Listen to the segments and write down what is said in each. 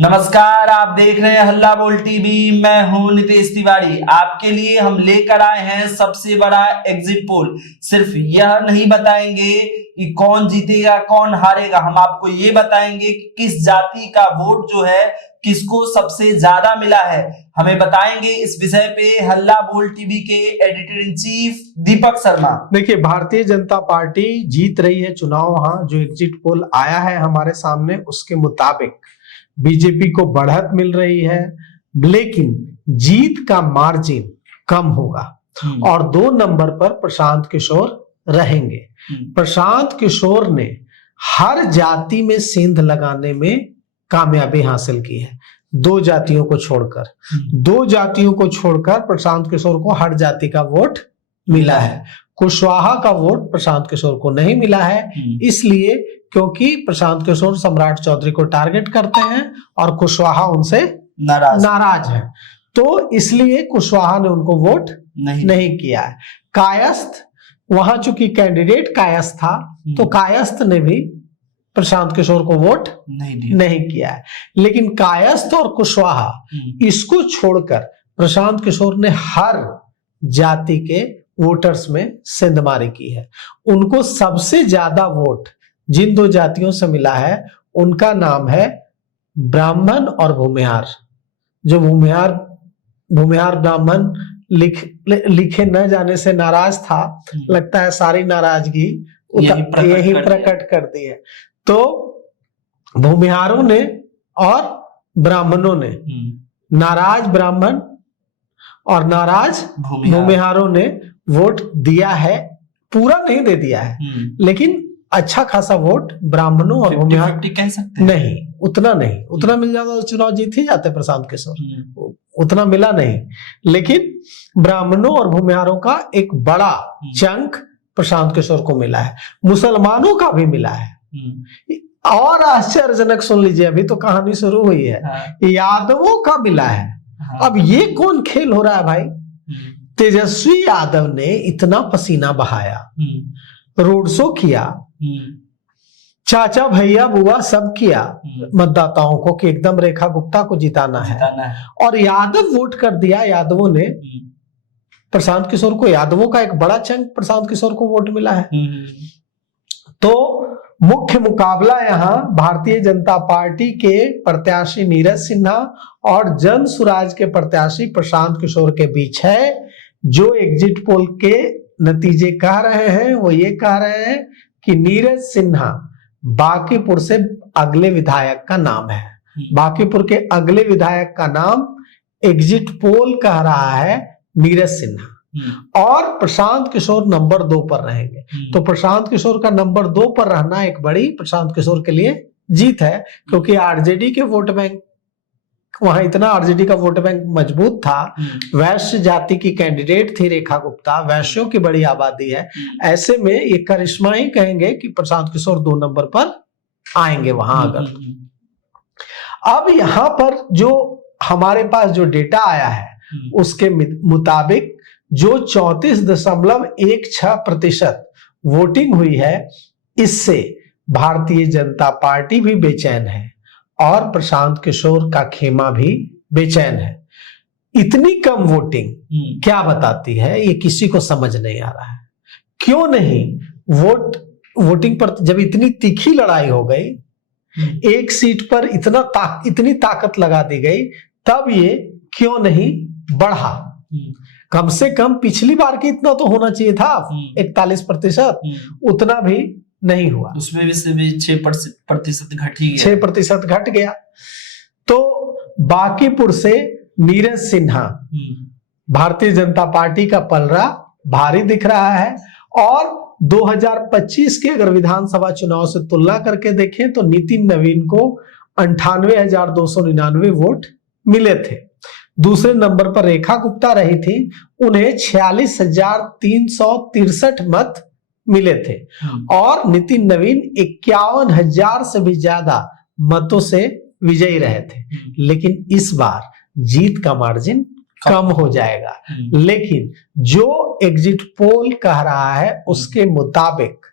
नमस्कार, आप देख रहे हैं हल्ला बोल टीवी। मैं हूं नितेश तिवारी। आपके लिए हम लेकर आए हैं सबसे बड़ा एग्जिट पोल। सिर्फ यह नहीं बताएंगे कि कौन जीतेगा कौन हारेगा, हम आपको ये बताएंगे कि किस जाति का वोट जो है किसको सबसे ज्यादा मिला है। हमें बताएंगे इस विषय पे हल्ला बोल टीवी के editor in chief Deepak Sharma. देखिए, भारतीय जनता पार्टी जीत रही है चुनाव। हाँ, जो एग्जिट पोल आया है हमारे सामने उसके मुताबिक बीजेपी को बढ़त मिल रही है, लेकिन जीत का मार्जिन कम होगा और 2 नंबर पर प्रशांत किशोर रहेंगे। प्रशांत किशोर ने हर जाति में सेंध लगाने में कामयाबी हासिल की है। 2 जातियों को छोड़कर प्रशांत किशोर को हर जाति का वोट मिला है। कुशवाहा का वोट प्रशांत किशोर को नहीं मिला है, इसलिए क्योंकि प्रशांत किशोर सम्राट चौधरी को टारगेट करते हैं और कुशवाहा उनसे नाराज है, तो इसलिए कुशवाहा ने उनको वोट नहीं किया है। कायस्थ, वहां चूंकि कैंडिडेट कायस्थ था तो कायस्थ ने भी प्रशांत किशोर को वोट नहीं किया है। लेकिन कायस्थ और कुशवाहा इसको छोड़कर प्रशांत किशोर ने हर जाति के वोटर्स में सेंधमारी की है। उनको सबसे ज्यादा वोट जिन 2 जातियों से मिला है उनका नाम है ब्राह्मण और भूमिहार। जो भूमिहार ब्राह्मण लिखे न जाने से नाराज था, लगता है सारी नाराजगी यही प्रकट कर दी है। तो भूमिहारों ने और ब्राह्मणों ने, नाराज ब्राह्मण और नाराज भूमिहारों ने वोट दिया है। पूरा नहीं दे दिया है, लेकिन अच्छा खासा वोट ब्राह्मणों और भूमिहार कह सकते हैं। नहीं, उतना मिल जाता तो चुनाव जीत ही जाते प्रशांत किशोर। उतना मिला नहीं, लेकिन ब्राह्मणों और भूमिहारों का एक बड़ा चंक प्रशांत किशोर को मिला है। मुसलमानों का भी मिला है। और आश्चर्यजनक, सुन लीजिए, अभी तो कहानी शुरू हुई है। यादवों का मिला है। अब ये कौन खेल हो रहा है भाई? तेजस्वी यादव ने इतना पसीना बहाया, रोड शो किया, चाचा भैया बुआ सब किया मतदाताओं को कि एकदम रेखा गुप्ता को जिताना है, और यादव वोट कर दिया। यादवों ने प्रशांत किशोर को, यादवों का एक बड़ा चंक प्रशांत किशोर को वोट मिला है। तो मुख्य मुकाबला यहाँ भारतीय जनता पार्टी के प्रत्याशी नीरज सिन्हा और जन सुराज के प्रत्याशी प्रशांत किशोर के बीच है। जो एग्जिट पोल के नतीजे कह रहे हैं वो ये कह रहे हैं कि नीरज सिन्हा बांकीपुर से अगले विधायक का नाम है। बांकीपुर के अगले विधायक का नाम एग्जिट पोल कह रहा है नीरज सिन्हा, और प्रशांत किशोर नंबर 2 पर रहेंगे। तो प्रशांत किशोर का नंबर 2 पर रहना एक बड़ी प्रशांत किशोर के लिए जीत है, क्योंकि आरजेडी के वोट बैंक, वहां इतना आरजेडी का वोट बैंक मजबूत था। वैश्य जाति की कैंडिडेट थी रेखा गुप्ता, वैश्यों की बड़ी आबादी है। ऐसे में ये करिश्मा ही कहेंगे कि प्रशांत किशोर 2 नंबर पर आएंगे वहां। अगर अब यहां पर जो हमारे पास जो डेटा आया है उसके मुताबिक जो 34.16% वोटिंग हुई है, इससे भारतीय जनता पार्टी भी बेचैन है और प्रशांत किशोर का खेमा भी बेचैन है। इतनी कम वोटिंग क्या बताती है, ये किसी को समझ नहीं आ रहा है। क्यों नहीं वोटिंग पर जब इतनी तीखी लड़ाई हो गई, एक सीट पर इतनी ताकत लगा दी गई, तब ये क्यों नहीं बढ़ा? कम से कम पिछली बार की इतना तो होना चाहिए था, 41%, उतना भी नहीं हुआ। उसमें भी 6% घट ही गया। 6% घट गया। तो बांकीपुर से नीरज सिन्हा, भारतीय जनता पार्टी का पलड़ा भारी दिख रहा है। और 2025 के अगर विधानसभा चुनाव से तुलना करके देखें तो नितिन नवीन को 98,299 वोट मिले थे। दूसरे नंबर पर रेखा गुप्ता रही थी, उन्हें 46,363 मत मिले थे, और नितिन नवीन 51,000 से भी ज्यादा मतों से विजयी रहे थे। लेकिन इस बार जीत का मार्जिन कम हो जाएगा। लेकिन जो एग्जिट पोल कह रहा है उसके मुताबिक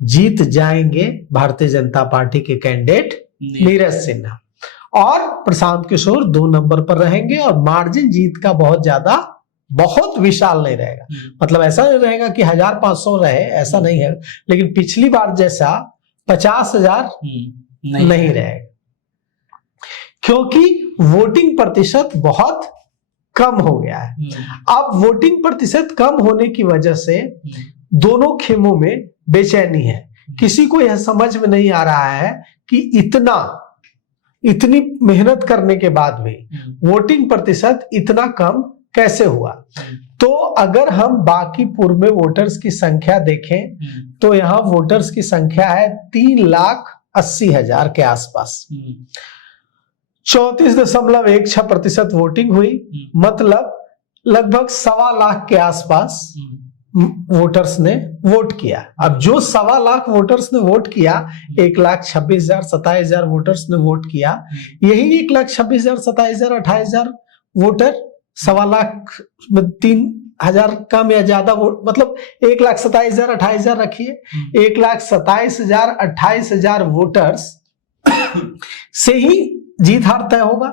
जीत जाएंगे भारतीय जनता पार्टी के कैंडिडेट नीरज सिन्हा। और प्रशांत किशोर 2 नंबर पर रहेंगे और मार्जिन जीत का बहुत विशाल नहीं रहेगा। मतलब ऐसा नहीं रहेगा कि 1500 रहे, ऐसा नहीं है, लेकिन पिछली बार जैसा 50,000 नहीं रहेगा, क्योंकि वोटिंग प्रतिशत बहुत कम हो गया है। अब वोटिंग प्रतिशत कम होने की वजह से दोनों खेमों में बेचैनी है। किसी को यह समझ में नहीं आ रहा है कि इतनी मेहनत करने के बाद भी वोटिंग प्रतिशत इतना कम कैसे हुआ। तो अगर हम बाकी पूर्व में वोटर्स की संख्या देखें तो यहाँ वोटर्स की संख्या है 3,80,000 के आसपास। 34.16% वोटिंग हुई, मतलब लगभग 1.25 लाख के आसपास वोटर्स ने वोट किया। अब जो 1.25 लाख वोटर्स ने वोट किया, 1,26,000 27,000 वोटर्स ने वोट किया, यही 1,26,000 27,000 28,000 वोटर 1.25 लाख में 3,000 कम या ज्यादा वोट, मतलब 1,27,000 28,000 रखिए, 1,27,000 28,000 वोटर्स से ही जीत हार तय होगा।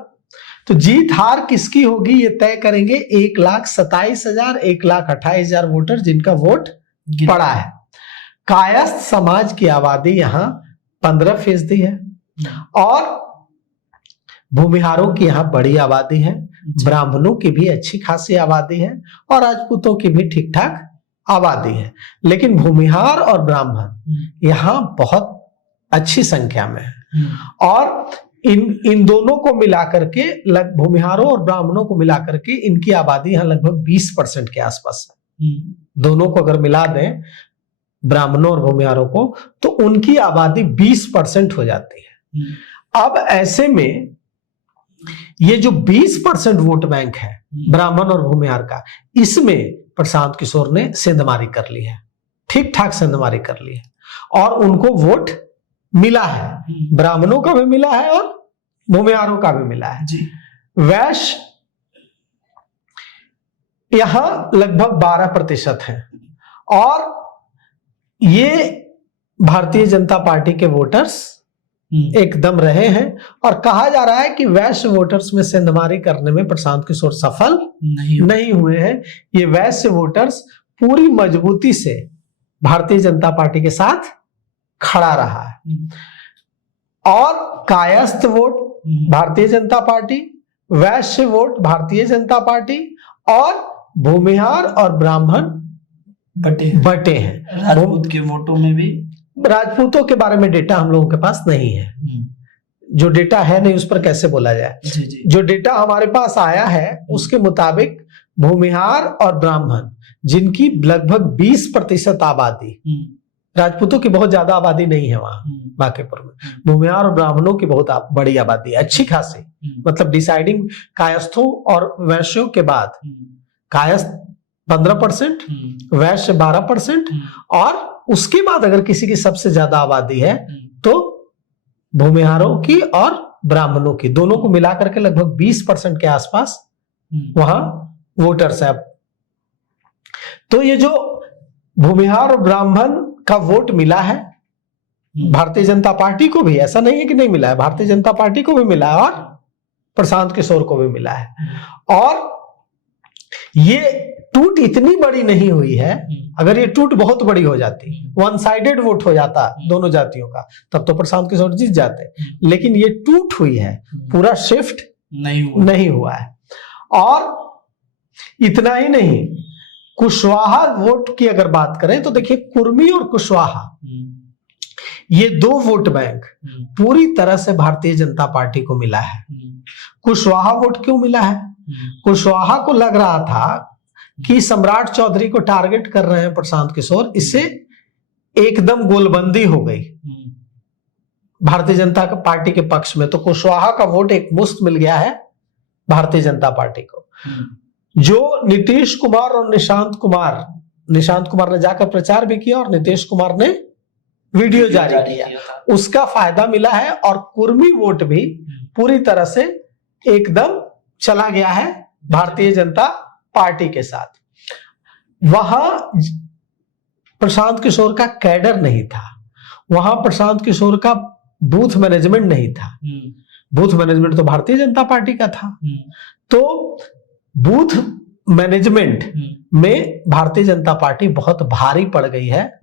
तो जीत हार किसकी होगी ये तय करेंगे 1,27,000 1,28,000 वोटर जिनका वोट पड़ा है। कायस्थ समाज की आबादी यहाँ 15% है और भूमिहारों की यहाँ बड़ी आबादी है, ब्राह्मणों की भी अच्छी खासी आबादी है और राजपूतों की भी ठीक ठाक आबादी है। लेकिन भूमिहार और ब्राह्मण यहाँ बहुत अच्छी संख्या में है और इन दोनों को मिलाकर के भूमिहारों और ब्राह्मणों को मिलाकर के इनकी आबादी यहाँ लगभग 20% के आसपास है। दोनों को अगर मिला दें, ब्राह्मणों और भूमिहारों को, तो उनकी आबादी 20% हो जाती है। अब ऐसे में ये जो 20% वोट बैंक है ब्राह्मण और भूमिहार का, इसमें प्रशांत किशोर ने सेंधमारी कर ली है, ठीक ठाक सेंधमारी कर ली है और उनको वोट मिला है, ब्राह्मणों का भी मिला है और भूमिहारों का भी मिला है जी। वैश्य यहां लगभग 12% है और ये भारतीय जनता पार्टी के वोटर्स एकदम रहे हैं और कहा जा रहा है कि वैश्य वोटर्स में सेंधमारी करने में प्रशांत किशोर सफल नहीं हुए हैं। ये वैश्य वोटर्स पूरी मजबूती से भारतीय जनता पार्टी के साथ खड़ा रहा है और कायस्थ वोट भारतीय जनता पार्टी, वैश्य वोट भारतीय जनता पार्टी और भूमिहार और ब्राह्मण बटे हैं। राजपूत के वोटों में भी, राजपूतों के बारे में डेटा हम लोगों के पास नहीं है, जो डेटा है नहीं उस पर कैसे बोला जाए। जी। जो डेटा हमारे पास आया है उसके मुताबिक भूमिहार और ब्राह्मण जिनकी लगभग 20% आबादी, राजपूतों की बहुत ज्यादा आबादी नहीं है वहां बांकीपुर में, भूमिहार और ब्राह्मणों की बहुत बड़ी आबादी है, अच्छी खासी, मतलब डिसाइडिंग कायस्थों और वैश्यों के बाद कायस्थ 15%, वैश्य 12% और उसके बाद अगर किसी की सबसे ज्यादा आबादी है तो भूमिहारों की और ब्राह्मणों की, दोनों को मिलाकर के लगभग 20% के आसपास वहां वोटर्स है। तो ये जो भूमिहार और ब्राह्मण का वोट मिला है भारतीय जनता पार्टी को भी, ऐसा नहीं है कि नहीं मिला है, भारतीय जनता पार्टी को भी मिला है और प्रशांत किशोर को भी मिला है। और ये टूट इतनी बड़ी नहीं हुई है, अगर ये टूट बहुत बड़ी हो जाती, वन साइडेड वोट हो जाता दोनों जातियों का, तब तो प्रशांत किशोर जीत जाते, लेकिन ये टूट हुई है, पूरा शिफ्ट नहीं हुआ है। और इतना ही नहीं, कुशवाहा वोट की अगर बात करें तो देखिए कुर्मी और कुशवाहा ये 2 वोट बैंक पूरी तरह से भारतीय जनता पार्टी को मिला है। कुशवाहा वोट क्यों मिला है? कुशवाहा को लग रहा था कि सम्राट चौधरी को टारगेट कर रहे हैं प्रशांत किशोर, इससे एकदम गोलबंदी हो गई भारतीय जनता पार्टी के पक्ष में, तो कुशवाहा का वोट एक मुश्त मिल गया है भारतीय जनता पार्टी को। जो नीतीश कुमार और निशांत कुमार ने जाकर प्रचार भी किया और नीतीश कुमार ने वीडियो जारी किया, उसका फायदा मिला है और कुर्मी वोट भी पूरी तरह से एकदम चला गया है भारतीय जनता पार्टी के साथ। वहां प्रशांत किशोर का कैडर नहीं था, वहां प्रशांत किशोर का बूथ मैनेजमेंट नहीं था, बूथ मैनेजमेंट तो भारतीय जनता पार्टी का था। तो बूथ मैनेजमेंट में भारतीय जनता पार्टी बहुत भारी पड़ गई है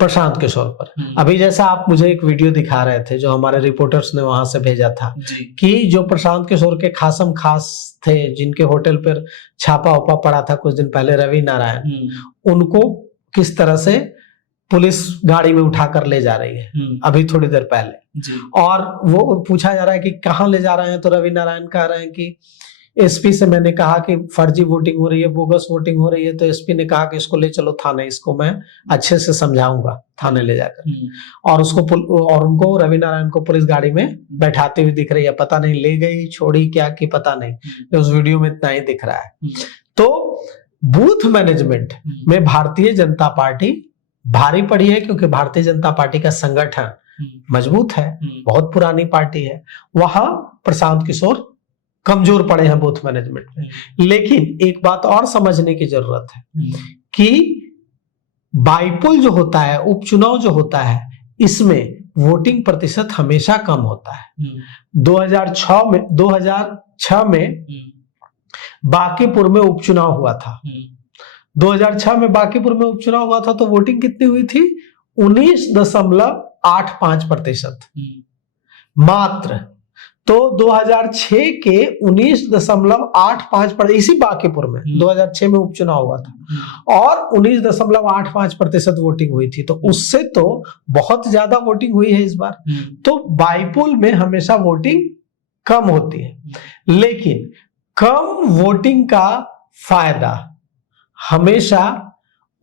प्रशांत किशोर पर। अभी जैसा आप मुझे एक वीडियो दिखा रहे थे जो हमारे रिपोर्टर्स ने वहां से भेजा था कि जो प्रशांत किशोर के खासम खास थे, जिनके होटल पर छापा उपा पड़ा था कुछ दिन पहले, रवि नारायण, उनको किस तरह से पुलिस गाड़ी में उठाकर ले जा रही है अभी थोड़ी देर पहले। और वो पूछा जा रहा है कि कहाँ ले जा रहे हैं, तो रवि नारायण कह रहे हैं कि एसपी से मैंने कहा कि फर्जी वोटिंग हो रही है, बोगस वोटिंग हो रही है, तो एसपी ने कहा कि इसको ले चलो थाने, इसको मैं अच्छे से समझाऊंगा थाने ले जाकर। और और उनको, रवि नारायण को पुलिस गाड़ी में बैठाते हुए दिख रही है। पता नहीं ले गई, छोड़ी क्या की पता नहीं, उस वीडियो में इतना ही दिख रहा है। तो बूथ मैनेजमेंट में भारतीय जनता पार्टी भारी पड़ी है, क्योंकि भारतीय जनता पार्टी का संगठन मजबूत है, बहुत पुरानी पार्टी है। वहां प्रशांत किशोर कमजोर पड़े हैं बूथ मैनेजमेंट में। लेकिन एक बात और समझने की जरूरत है कि बाईपोल जो होता है, उपचुनाव जो होता है, इसमें वोटिंग प्रतिशत हमेशा कम होता है। 2006 में बांकीपुर में उपचुनाव हुआ था। 2006 में बांकीपुर में उपचुनाव हुआ था तो वोटिंग कितनी हुई थी? 19.85% मात्र। तो 2006 के 19.85%, इसी बांकीपुर में 2006 में उपचुनाव हुआ था और 19.85% वोटिंग हुई थी। तो उससे तो बहुत ज्यादा वोटिंग हुई है इस बार। तो बाईपोल में हमेशा वोटिंग कम होती है, लेकिन कम वोटिंग का फायदा हमेशा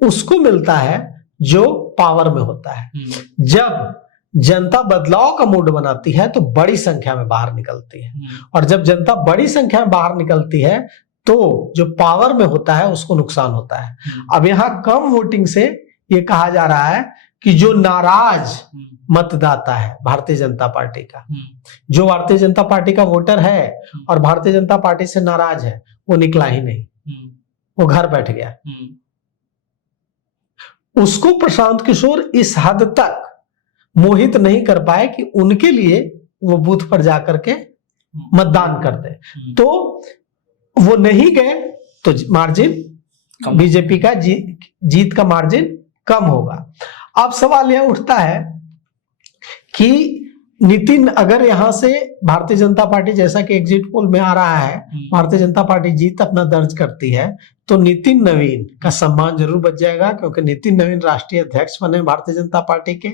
उसको मिलता है जो पावर में होता है। जब जनता बदलाव का मूड बनाती है तो बड़ी संख्या में बाहर निकलती है, और जब जनता बड़ी संख्या में बाहर निकलती है तो जो पावर में होता है उसको नुकसान होता है। अब यहाँ कम वोटिंग से ये कहा जा रहा है कि जो नाराज मतदाता है भारतीय जनता पार्टी का, जो भारतीय जनता पार्टी का वोटर है और भारतीय जनता पार्टी से नाराज है, वो निकला ही नहीं, वो घर बैठ गया। उसको प्रशांत किशोर इस हद तक मोहित नहीं कर पाए कि उनके लिए वो बूथ पर जाकर के मतदान कर दे। तो वो नहीं गए तो मार्जिन, बीजेपी का जीत का मार्जिन कम होगा। अब सवाल यह उठता है कि नितिन, अगर यहां से भारतीय जनता पार्टी, जैसा कि एग्जिट पोल में आ रहा है, भारतीय जनता पार्टी जीत अपना दर्ज करती है, तो नितिन नवीन का सम्मान जरूर बच जाएगा, क्योंकि नितिन नवीन राष्ट्रीय अध्यक्ष बने भारतीय जनता पार्टी के,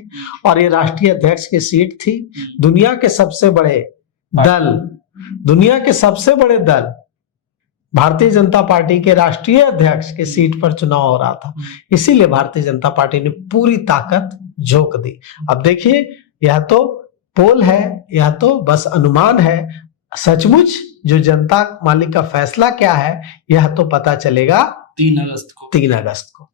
और ये राष्ट्रीय अध्यक्ष की सीट थी। दुनिया के सबसे बड़े दल भारतीय जनता पार्टी के राष्ट्रीय अध्यक्ष के सीट पर चुनाव हो रहा था, इसीलिए भारतीय जनता पार्टी ने पूरी ताकत झोंक दी। अब देखिए, यह तो पोल है, यह तो बस अनुमान है, सचमुच जो जनता मालिक का फैसला क्या है यह तो पता चलेगा 3 अगस्त को।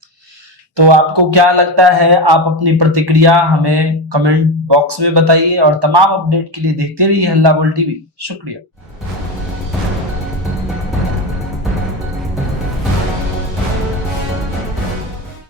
तो आपको क्या लगता है? आप अपनी प्रतिक्रिया हमें कमेंट बॉक्स में बताइए और तमाम अपडेट के लिए देखते रहिए हल्ला बोल टीवी। शुक्रिया।